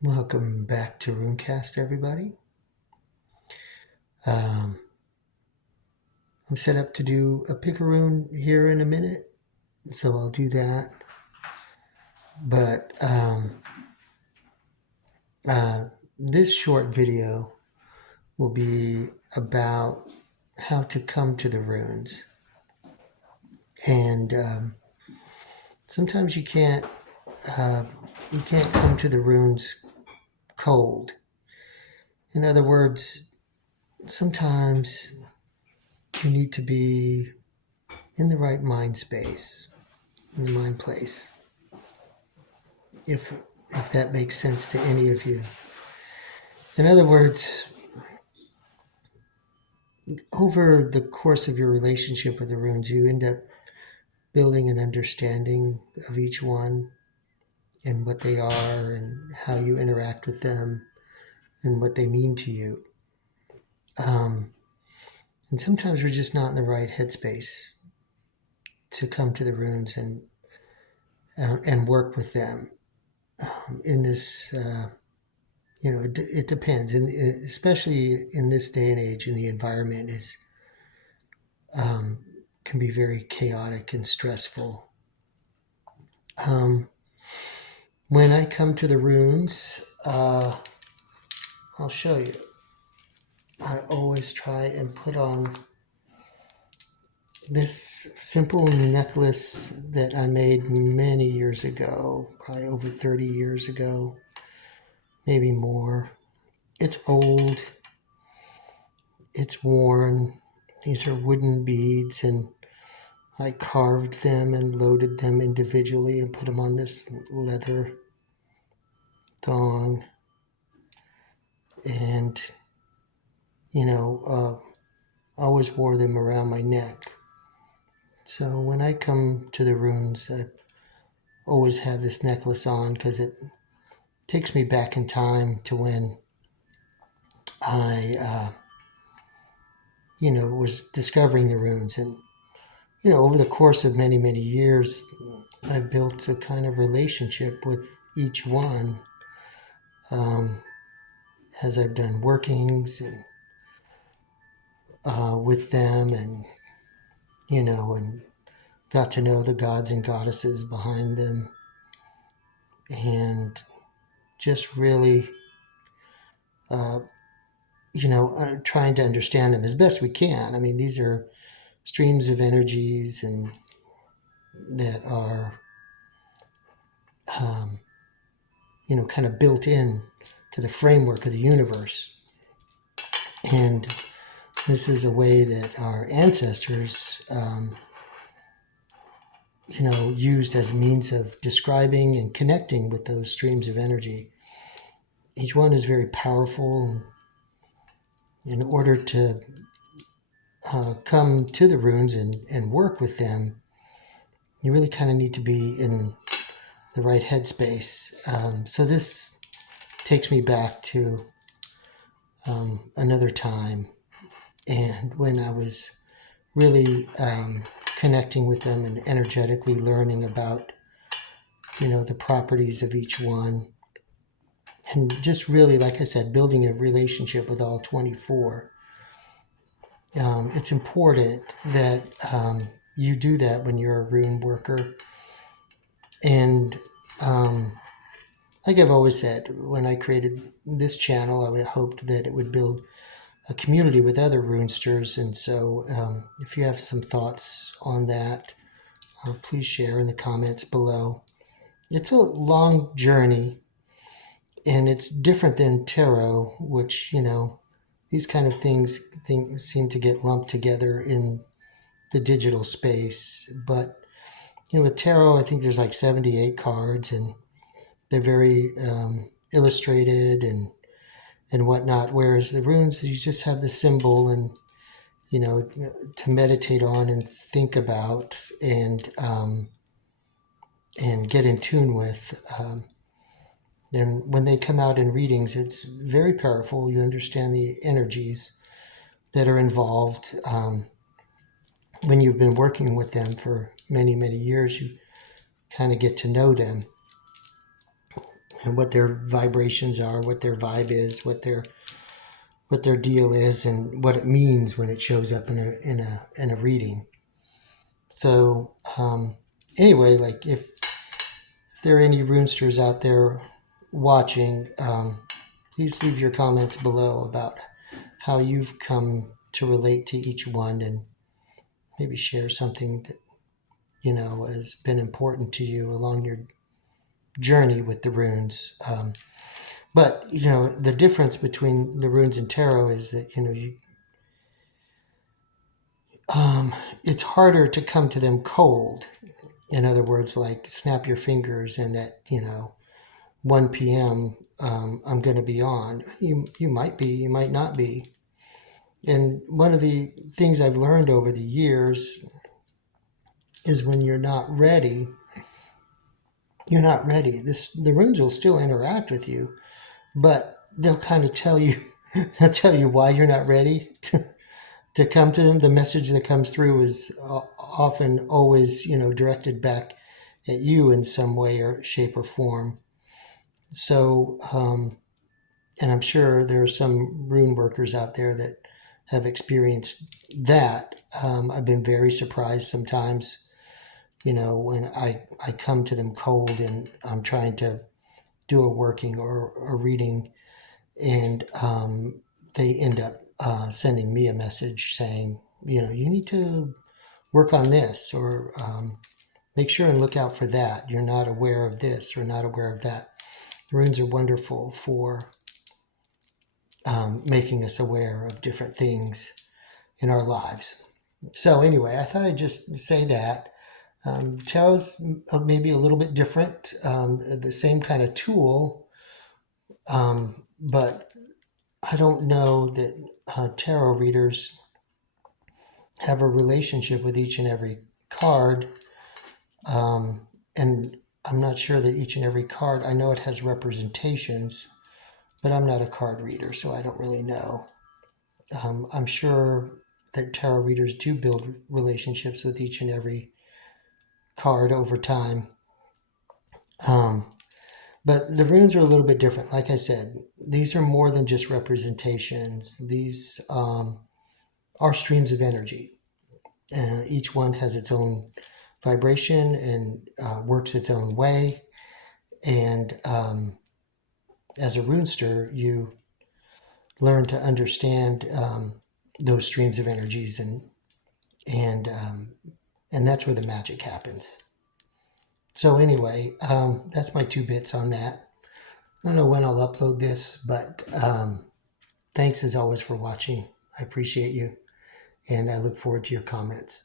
Welcome back to Runecast, everybody. Um, I'm set up to do a pick a rune here in a minute, so I'll do that. But this short video will be about how to come to the runes. And sometimes you can't come to the runes cold. In other words, sometimes you need to be in the right mind space, in the mind place. If that makes sense to any of you. In other words, over the course of your relationship with the runes, you end up building an understanding of each one and what they are and how you interact with them and what they mean to you. And sometimes we're just not in the right headspace to come to the runes and work with them in this. It depends, and especially in this day and age, and the environment is can be very chaotic and stressful. When I come to the runes, I'll show you. I always try and put on this simple necklace that I made many years ago, probably over 30 years ago, maybe more. It's old, it's worn. These are wooden beads, and I carved them and loaded them individually and put them on this leather thong. And, always wore them around my neck. So when I come to the runes, I always have this necklace on because it takes me back in time to when I, was discovering the runes. And, over the course of many, many years, I built a kind of relationship with each one as I've done workings and with them and got to know the gods and goddesses behind them and just really trying to understand them as best we can. I mean, these are streams of energies and that are kind of built in to the framework of the universe. And this is a way that our ancestors used as a means of describing and connecting with those streams of energy. Each one is very powerful. In order to come to the runes and work with them, you really kind of need to be in the right headspace. So this takes me back to another time, and when I was really connecting with them and energetically learning about the properties of each one, and just really, like I said, building a relationship with all 24. It's important that you do that when you're a rune worker. And like I've always said, when I created this channel, I hoped that it would build a community with other runesters. And so if you have some thoughts on that, please share in the comments below. It's a long journey, and it's different than tarot, which, these kind of things seem to get lumped together in the digital space. But, with tarot, I think there's like 78 cards, and they're very illustrated and whatnot. Whereas the runes, you just have the symbol and, to meditate on and think about and get in tune with. And when they come out in readings, it's very powerful. You understand the energies that are involved. When you've been working with them for many, many years, you kind of get to know them. and what their vibrations are, what their vibe is, what their deal is, and what it means when it shows up in a reading. So anyway, like if there are any runesters out there watching, please leave your comments below about how you've come to relate to each one, and maybe share something that has been important to you along your journey with the runes. But the difference between the runes and tarot is that it's harder to come to them cold. In other words, like snap your fingers and at 1 p.m. I'm going to be on. You might be, you might not be. And one of the things I've learned over the years is when you're not ready, you're not ready. The runes will still interact with you, but they'll kind of tell you, they'll tell you why you're not ready to come to them. The message that comes through is often always, directed back at you in some way or shape or form. So, and I'm sure there are some rune workers out there that have experienced that. I've been very surprised sometimes, when I come to them cold and I'm trying to do a working or a reading, and they end up sending me a message saying, you need to work on this, or make sure and look out for that. You're not aware of this or not aware of that. Runes are wonderful for making us aware of different things in our lives. So anyway, I thought I'd just say that. Tarot's maybe a little bit different, the same kind of tool, but I don't know that tarot readers have a relationship with each and every card. And I'm not sure that each and every card, I know it has representations, but I'm not a card reader, so I don't really know. I'm sure that tarot readers do build relationships with each and every card over time. But the runes are a little bit different. Like I said, these are more than just representations. These are streams of energy. Each one has its own vibration and works its own way. And as a runester, you learn to understand those streams of energies, and that's where the magic happens. So anyway, that's my 2 bits on that. I don't know when I'll upload this, but thanks as always for watching. I appreciate you, and I look forward to your comments.